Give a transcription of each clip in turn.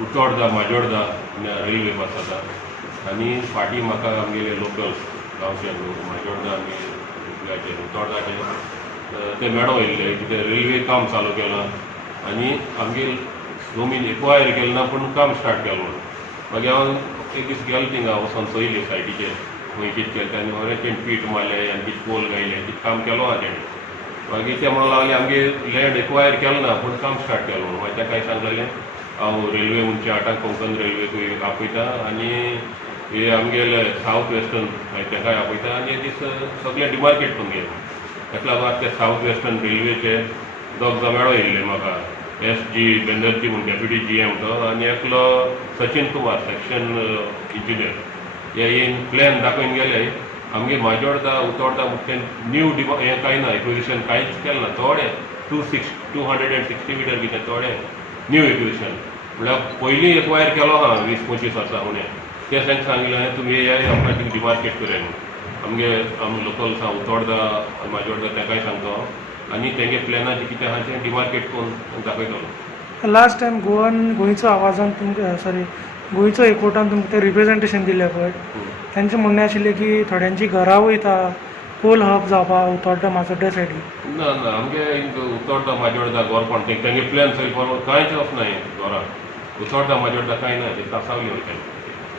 उतोर्डा Majorda railway bus आसा आनी फाटीं म्हाका आमगेले लोकल गांवचे लोक माजोर्डा आनी गोंयचे उतोर्डाचे ते मेळो येयल्ले कितें रेल्वे काम चालू केलां आनी आमगे जमीन एक्वायर केलें ना पूण काम स्टार्ट केलें म्हणून मागीर हांव एक दीस गेलो थिंगा वचोन चोयलें सायटीचेर खंय कितें केलें आनी बरें तेणें पीट मारलें आनी कितें पोल गायले कितें काम केलो आहा तेणें मागीर ते म्हणून लागले आमगे लँड एक्वायर केलो ना पूण काम स्टार्ट केलें म्हणून मागीर ताका सांगलेलें हांव रेल्वे उंचे हाटा कोंकण रेल्वे आपयता आनी हे आमगेले सावथ वेस्टर्न ताकाय आपयता आनी दीस सगळे डिमार्केट तुमगे ताका लागून ते सावथ वेस्टर्न रेल्वेचे दोग जाण मेळो येयल्ले म्हाका SG बेनर्जी म्हणून डेप्युटी GM तो आनी एकलो सचिन कुमार सेक्शन इंजिनियर हे येवन प्लॅन दाखोवन गेले आमगे माजोर्डा उतोर्डा ते न्यू हें कांय ना एक्विजिशन कांयच केलें ना थोडे 260 मिटर कितें थोडे न्यू एक्विजिशन म्हळ्यार पयलीं एक्वायर केलो आहा 20-25 वर्सां उणें ते तांकां सांगिल्लें तुमी हे आपणाक डिमार्केट करूया म्हणून आमगे आमी लोकल उतोर्डा माजोर्डा ताकाय सांगतो आनी तेंगे प्लॅनाचें कितें आहा तें डिमार्केट करून दाखयतलो लास्ट टायम गोंयचो आवाजान तुमकां सॉरी गोंयचो एकोर्टान तुमकां तें रिप्रेझेंटेशन दिलें पळय तांचें म्हणणें आशिल्लें की थोड्यांची घरां वयता कोल हब जावपा उतोर्डा माजोर्डा सायडीक ना ना आमगे उतोर्डा माजोर्डा गोरपण तेंगे प्लॅन चोय कांयच वचनाय घरां उतोर्डा माजोर्डा कांय ना ते कांसावली वयता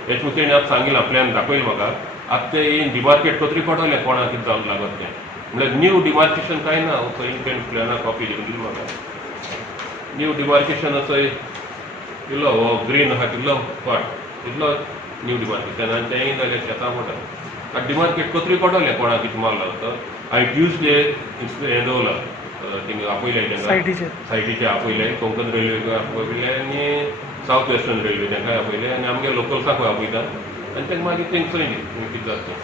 हेच तेणें आतां सांगिलां प्लॅन दाखयलें म्हाका आतां ते डिमार्केट कोत्री पडटलें कोणाक कितें जावन लागत तें म्हळ्यार न्यू डिमार्केशन कांय ना पयलीं प्लॅना कॉपी दिली म्हाका न्यू डिमार्केशन चोय इल्लो हो ग्रीन आहा तिल्लो पार्ट तितलो न्यू डिमार्केशन आनी तेंय जाल्यार शेतां पडटा आतां डिमार्केट कोत्री पडटलें कोणाक कितें माल लागता हांवें ट्यूजडे हें दवरलां थिंगा आपयलें तांकां सायटीचेर आपयलें कोंकण रेल्वेक आपयलें आनी सावथ वेस्टर्न रेल्वे तांकांय आपयलें आनी आमगे लोकल्सांकूय आपयता आनी तांकां मागीर तेंक चोय कितें जाता